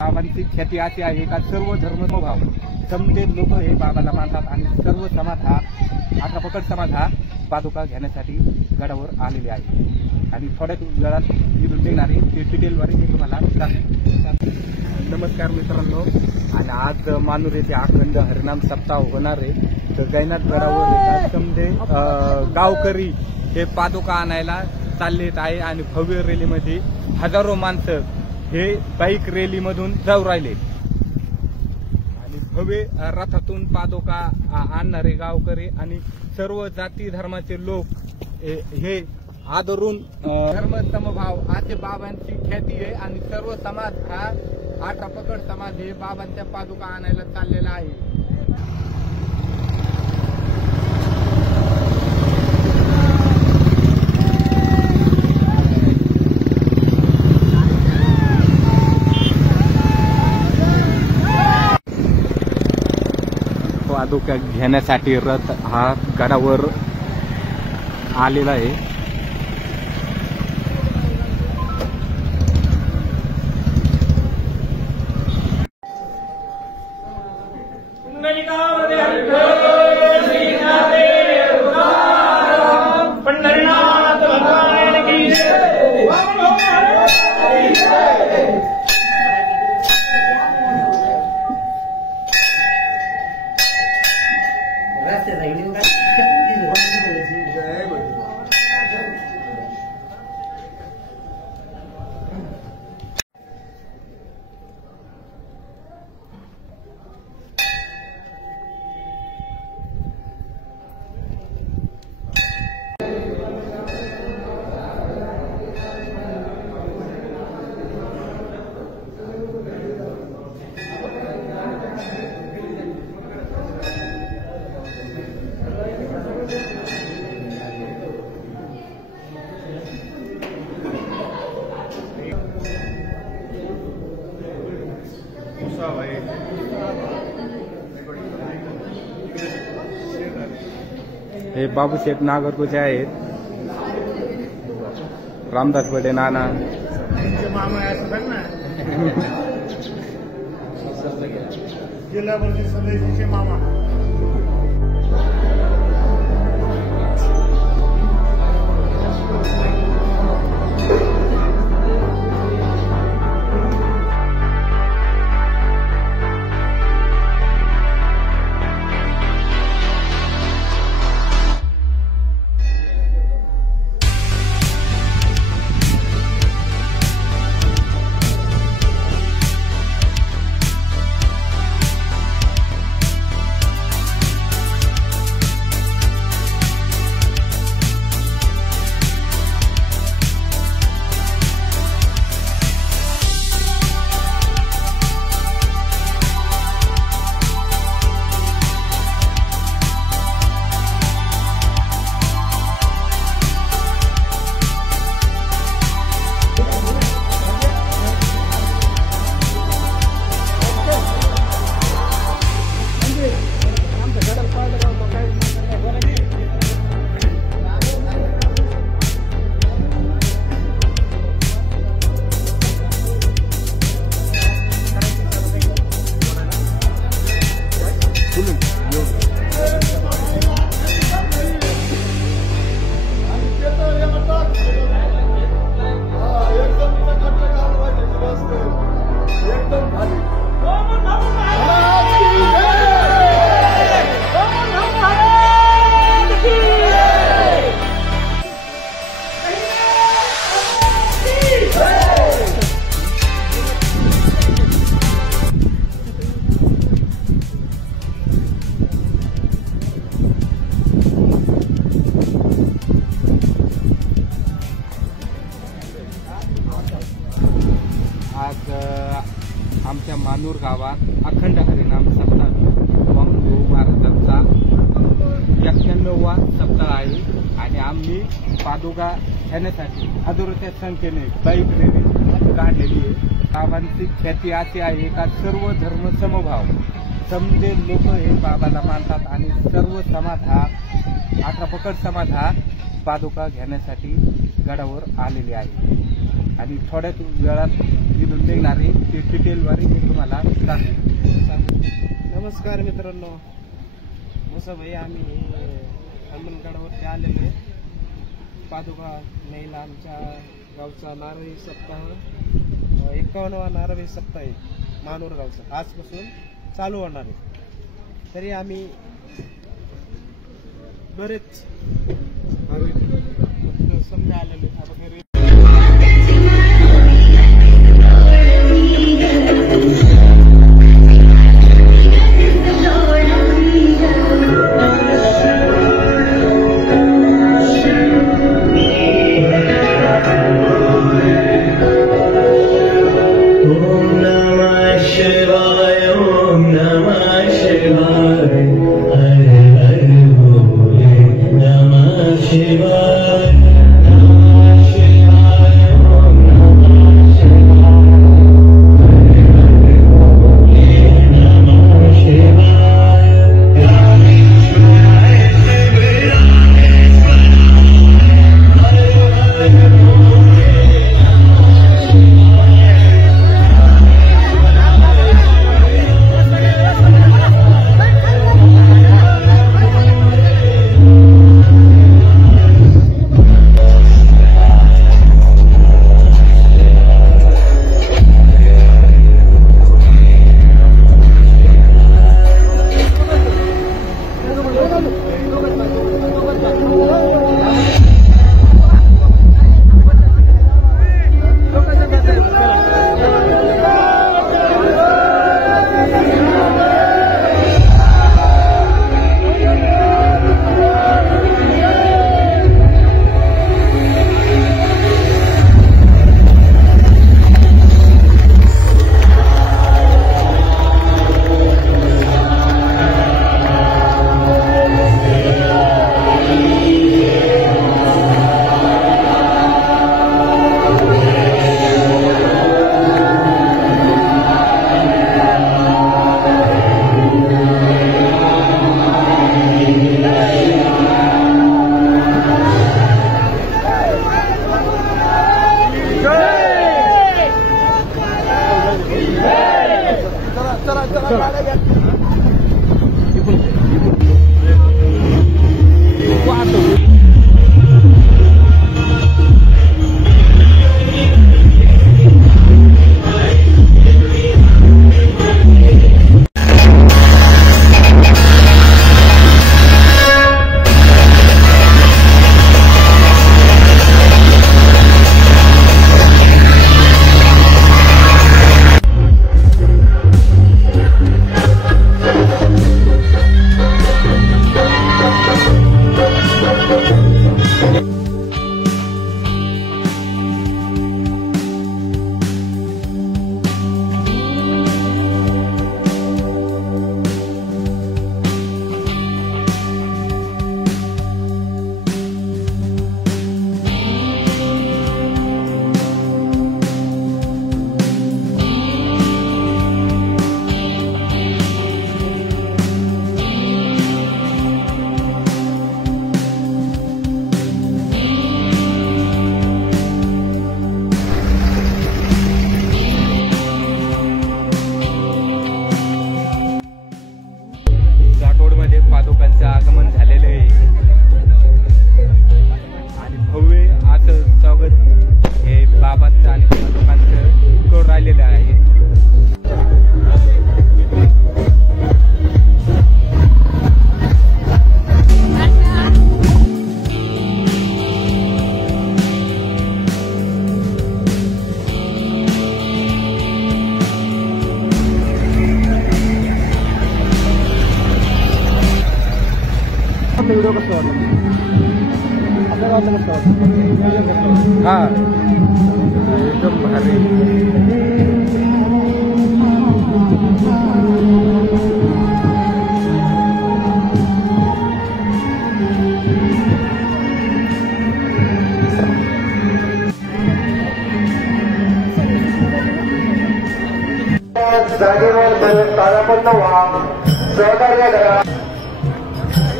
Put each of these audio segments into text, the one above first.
बाबांची ख्याती अशी आहे का सर्व धर्मभाव समजे लोक हे बाबाला मानतात आणि सर्व समाज हा आता पकड समाज हा पादुका घेण्यासाठी गडावर आलेले आहे आणि थोड्याच वेळात इथून निघणारे ते डिटेलद्वारे मी तुम्हाला सांगतो। नमस्कार मित्रांनो, आणि आज मानूर येथे अखंड हरिनाम सप्ताह होणार आहे। तर गैनाथ गडावर समजे गावकरी हे पादुका आणायला चाललेत आहे आणि भव्य रॅलीमध्ये हजारो माणसं हे बाईक रॅलीमधून जाऊ राहिले आणि भव्य रथातून पादुका आणणारे गावकरी आणि सर्व जाती धर्माचे लोक हे आदरून धर्म समभाव असे बाबांची ख्याती आहे आणि सर्व समाज हा 18 पकड समाज हे बाबांच्या पादुका आणायला चाललेला आहे। पादुका घेण्यासाठी रथ हा गडावर आलेला आहे। हे बाबूशेठ नागरगोचे आहेत, रामदास बडे नाना जिल्हा परिषद सदस्याचे मामा। आज आमच्या मानूर गावात अखंड हरिनाम सप्ताह वामन महाराजांचा 91वा सप्ताह आहे आणि आम्ही पादुका घेण्यासाठी हजारोच्या संख्येने बाईक रॅली काढलेली आहे। बाबांची ख्याती अशी आहे का सर्व धर्म समभाव समजे लोक हे बाबाला मानतात आणि सर्व समाज हा 18 पकड समाज हा पादुका घेण्यासाठी गडावर आलेले आहे। आणि थोड्याच वेळात इथून निघणारी ते डिटेलद्वारे मी तुम्हाला सांगतो. नमस्कार मित्रांनो, मुसाभाई आम्ही हनुमानगडावरती आलेले पादुका न्यायला. आमच्या गावचा नारळी सप्ताह 51वा नारळी सप्ताह आहे मानूर गावचा, आजपासून चालू होणार आहे. तरी आम्ही बरेच समजा आलेले. पादुकांचं आगमन झालेलं आहे आणि भव्य असं स्वागत हे बाबांचं आणि पादुकांचं करून राहिलेलं आहे. व्हिडिओ कसं वाटलं? आपल्या गावाला कसं वाटलं? हा एकदम भारी. जागेवर तारापन्न व्हा, सहकार्य करा.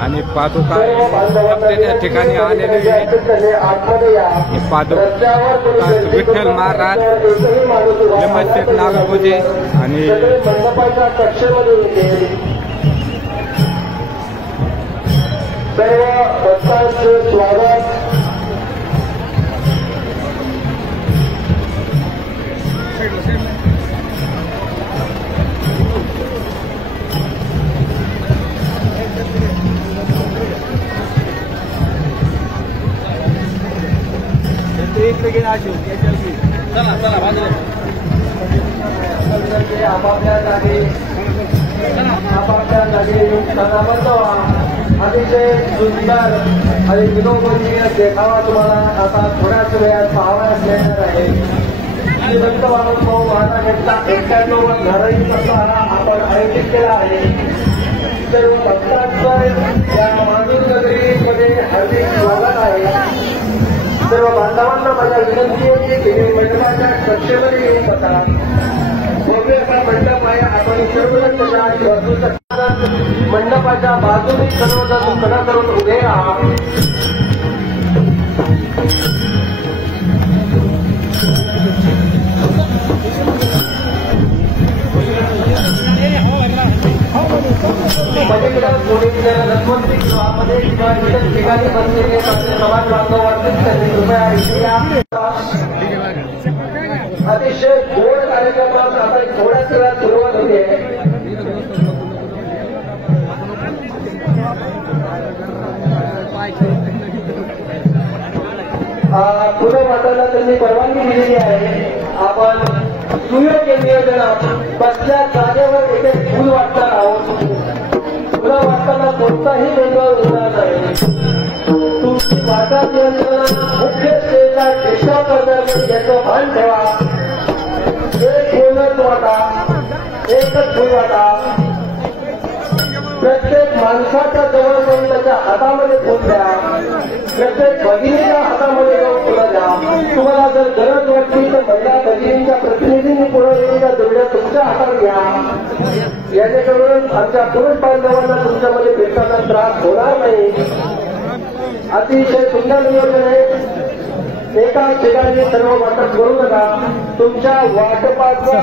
आणि पादुका या ठिकाणी आलेले आहे. पादुका विठ्ठल महाराज यमशेठ नागपूजे आणि सर्व भक्तांचे स्वागत. आपापल्या जागी अतिशय सुंदर आणि विनोदीय देखावा तुम्हाला आता थोड्याच वेळात पाहावयास मिळणार आहे. श्रीमंत वामनभाऊ महाराजांचा 91 नारळी सोहळा आपण आयोजित केला आहे. सर्व भक्तांचं या मानूर नगरीमध्ये हार्दिक स्वागत आहे. सर्व बांधवांना माझ्या विनंती आहे की मंडपाच्या कक्षेमध्ये येऊन बसा. भव्य असा मंडप आहे. आपण सर्वजण त्याच्या बसू शकता. मंडपाच्या बाजूने सर्वजण कडा करून उभे राहा. पलीकडे कोणीकडे रसवंती गृहामध्ये किंवा इतर ठिकाणी बसलेले समाज बांधवांचे त्यांनी कृपया अतिशय गोड कार्यक्रमात आता थोड्याच वेळात सुरुवात होते. फुलं वाटायला त्यांनी परवानगी दिलेली आहे. आपण सुयोग्य नियोजनात बसल्या जागेवर इथे फुल वाटणार आहोत. फुलं वाटताना कोणताही गोंधळ होणार नाही. तुमची वाटप यंत्रणा मुख्य स्टेजला डिस्टर्ब करणार नाही याचं भान ठेवा. एक फुलच वाटा, एकच फुल वाटा. प्रत्येक माणसाच्या जवळ जाऊन त्याच्या हातामध्ये फुल द्या. प्रत्येक भगिनीच्या हातामध्ये जाऊन फुलं द्या. तुम्हाला जर गरज वाटली तर महिला भगिनींच्या प्रतिनिधींनी पुढे येऊन त्या जोड्या तुमच्या हातात घ्या. जेणेकरून आमच्या पुरुष बांधवांना तुमच्यामध्ये फिरताना त्रास होणार नाही. अतिशय सुंदर नियोजन आहे. एकाच ठिकाणी सर्व वाटप करू नका. तुमच्या वाटपाचा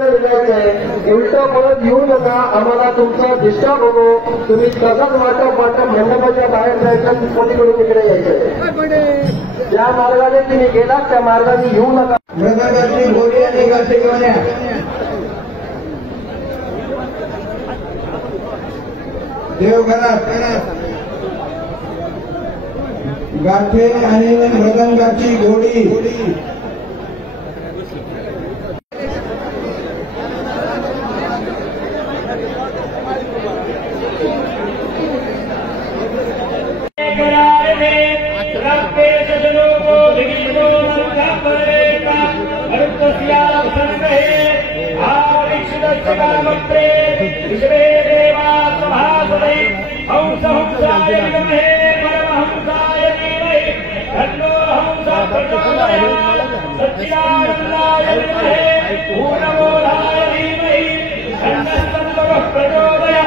उलट परत येऊ नका. आम्हाला तुमचा डिस्टर्ब होतो. तुम्ही तसंच वाटप मंडपाच्या बाहेर जायचं. कोणीकडून इकडे यायचं. ज्या मार्गाने तुम्ही गेलात त्या मार्गाने येऊ नका. मृगाची गोडी आणि गाठी घेऊन या. देवघरात गाठे आणि मृदंगाची घोडी प्रचोदय